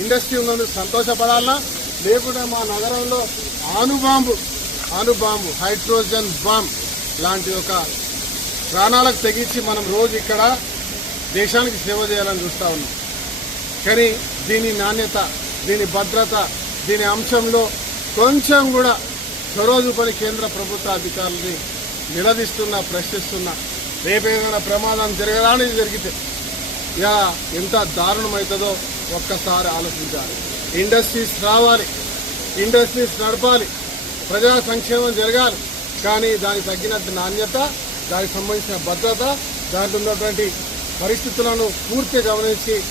Industry ఉన్నందుకు సంతోషపడాలన్నా లేకుంటే మా నగరంలో ఆనుబాంబు అనుబాంబు హైడ్రోజన్ బాంబ్ లాంటి ఒక ప్రాణాలకు తెగించి మనం రోజు ఇక్కడ దేశానికి సేవ చేయాలని చూస్తూ ఉన్నాం. కానీ దీని నాణ్యత దీని భద్రత దీని అంశంలో కొంచెం కూడా చొరవ కేంద్ర ప్రభుత్వ అధికారులని నిలదీస్తున్నా ప్రశ్నిస్తున్నా. రేపేదైనా ప్రమాదం జరగడానికి జరిగితే ఇలా ఎంత దారుణమవుతుందో ఒక్కసారి ఆలోచించాలి. ఇండస్ట్రీస్ రావాలి. ఇండస్ట్రీస్ నడపాలి. ప్రజా సంక్షేమం జరగాలి. కానీ దానికి తగ్గినట్టు నాణ్యత దానికి సంబంధించిన భద్రత దాంట్లో ఉన్నటువంటి పరిస్థితులను పూర్తిగా గమనించి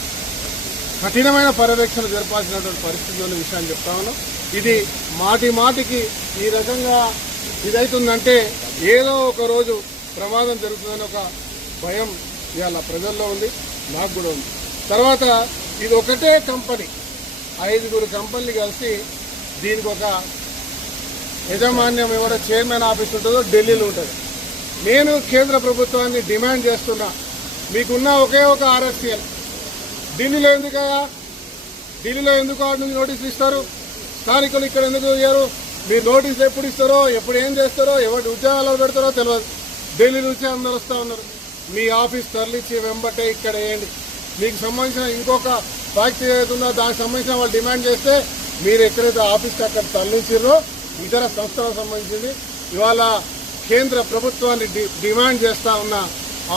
కఠినమైన పర్యవేక్షణ జరపాల్సినటువంటి పరిస్థితి ఉన్న విషయాన్ని చెప్తా ఉన్నాం. ఇది మాటి మాటికి ఈ రకంగా ఇదైతుందంటే ఏదో ఒక రోజు ప్రమాదం జరుగుతుందని ఒక భయం ఇవాళ ప్రజల్లో ఉంది. నాకు కూడా ఉంది. తర్వాత ఇది ఒకటే కంపెనీ. ఐదుగురు కంపెనీలు కలిసి దీనికి ఒక యజమాన్యం ఎవరో చైర్మన్ ఆఫీస్ ఉంటుందో ఢిల్లీలో ఉంటుంది. నేను కేంద్ర ప్రభుత్వాన్ని డిమాండ్ చేస్తున్నా. మీకున్న ఒకే ఒక ఆర్ఎస్సీఎల్ ఢిల్లీలో ఎందుకయ్యా? ఢిల్లీలో ఎందుకు ఆడ నుంచి నోటీసులు ఇస్తారు? స్థానికులు ఇక్కడ ఎందుకు ఇయ్యారు? మీరు నోటీస్ ఎప్పుడు ఇస్తారో ఎప్పుడు ఏం చేస్తారో ఎవరి ఉద్యోగాలు పెడతారో తెలియదు. ఢిల్లీ నుంచి అందరు వస్తూ ఉన్నారు. మీ ఆఫీస్ తరలిచ్చి వెంబటే ఇక్కడ వేయండి. మీకు సంబంధించిన ఇంకొక ఫ్యాక్టరీ ఏదైతే ఉందో దానికి సంబంధించిన వాళ్ళు డిమాండ్ చేస్తే మీరు ఎక్కడైతే ఆఫీస్కి అక్కడ తరలించారో ఇతర సంస్థలకు సంబంధించింది. ఇవాళ కేంద్ర ప్రభుత్వాన్ని డిమాండ్ చేస్తా ఉన్న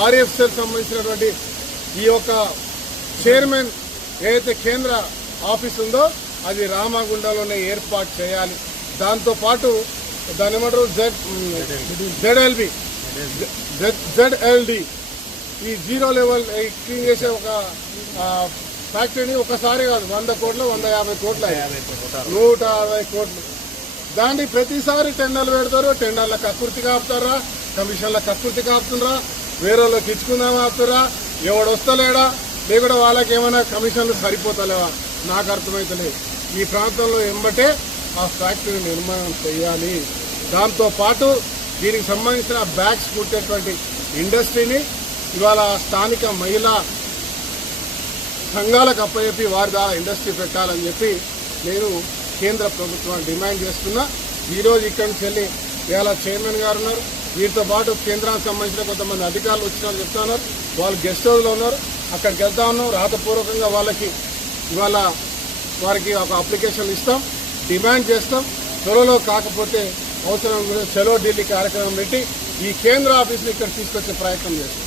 ఆర్ఎఫ్సీకి సంబంధించినటువంటి ఈ యొక్క చైర్మన్ ఏదైతే కేంద్ర ఆఫీస్ ఉందో అది రామగుండంలోనే ఏర్పాటు చేయాలి. దాంతో పాటు దాని ఏమంటారు? Z Z L B Z L D ఈ జీరో లెవెల్ క్లీన్ చేసే ఒక ఫ్యాక్టరీని ఒకసారి కాదు వంద కోట్లు వంద యాభై కోట్లు. నూట యాభై కోట్లు. దాన్ని ప్రతిసారి టెండర్లు పెడతారు టెండర్ల కకృతి కాపుతారా కమిషన్ల కకృతి కాపుతుండ్రా వేరే వాళ్ళకి ఇచ్చుకుందాం ఆపుతారా ఎవడు వస్తలేడా లేకుండా వాళ్ళకి ఏమైనా కమిషన్లు సరిపోతలేవా? నాకు అర్థమైతలేదు ఈ ప్రాంతంలో ఎంబటే ఆ ఫ్యాక్టరీ నిర్మాణం చేయాలి. దాంతో పాటు దీనికి సంబంధించిన బ్యాగ్స్ కుట్టేటువంటి ఇండస్ట్రీని ఇవాళ స్థానిక మహిళా సంఘాలకు అప్పచెప్పి వారి ద్వారా ఇండస్ట్రీ పెట్టాలని చెప్పి నేను కేంద్ర ప్రభుత్వాన్ని డిమాండ్ చేస్తున్నా. ఈరోజు ఇక్కడి నుంచి వెళ్ళి ఇవాళ చైర్మన్ గారు ఉన్నారు. వీరితో పాటు కేంద్రానికి సంబంధించిన కొంతమంది అధికారులు వచ్చినారని చెప్తున్నారు వాళ్ళు గెస్ట్ హౌస్లో ఉన్నారు. అక్కడికి వెళ్తా ఉన్నాం. రాతపూర్వకంగా వాళ్ళకి ఇవాళ వారికి ఒక అప్లికేషన్ ఇస్తాం. డిమాండ్ చేస్తాం. త్వరలో కాకపోతే అవసరం సెలవు ఢిల్లీ కార్యక్రమం పెట్టి ఈ కేంద్ర ఆఫీస్ని ఇక్కడ తీసుకొచ్చే ప్రయత్నం చేస్తాం.